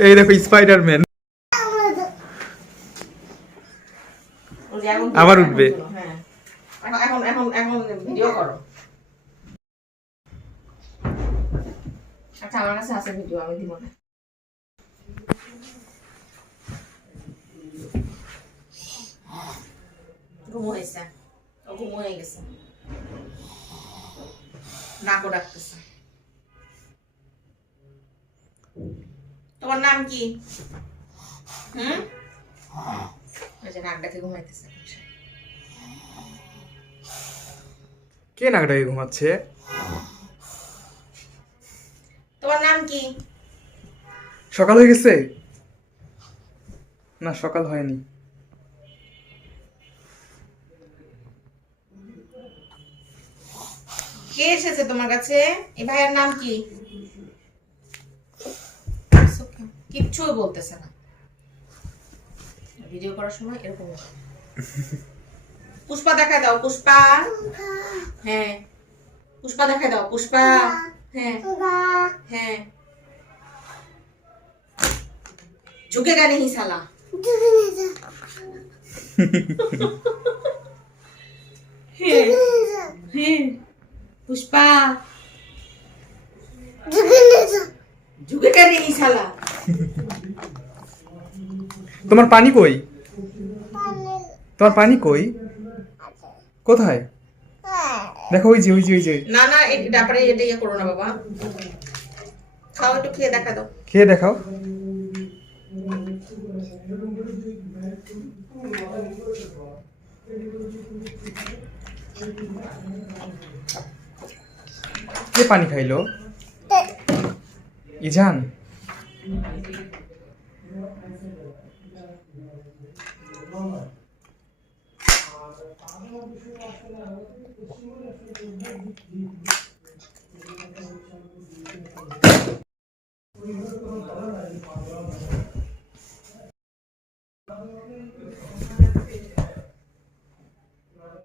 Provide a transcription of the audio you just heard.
এই দেখো স্পাইডারম্যান আবার উঠবে। এখন এখন এখন ভিডিও করো আচ্ছা আমার কাছে আছে ভিডিও আমি না ঘুম হয়েছে ও ঘুম হয়ে গেছে নাকও ডাকতেছে তোমার নাম কি? হুম? ওই যে নাক ডাকে ঘুমাইতেছে কে নাকটাকে ঘুমাচ্ছে? তোমার নাম কি? সকাল হয়ে গেছে? না সকাল হয়নি। কে এসেছে তোমার কাছে? এই ভাইয়ের নাম কি? কিচ্ছু বলতেছে না ভিডিও করার সময় এরকম হয়। পুষ্পা দেখা দাও পুষ্পা হ্যাঁ পুষ্পা দেখা দাও পুষ্পা হ্যাঁ হ্যাঁ झुकेगा नहीं साला হ্যাঁ হ্যাঁ पुष्पा झुकेगा नहीं साला তোমার পানি কই? তোমার পানি কই? কোথায়? দেখো ওই যে ওই যে ওই যে। না না ব্যাপারে এটা ইয়ে করো না বাবা। খাও একটু খেয়ে দেখা দাও। খেয়ে দেখাও। কে পানি খাইলো? ইজান? 我以后不能打扰你，打扰你。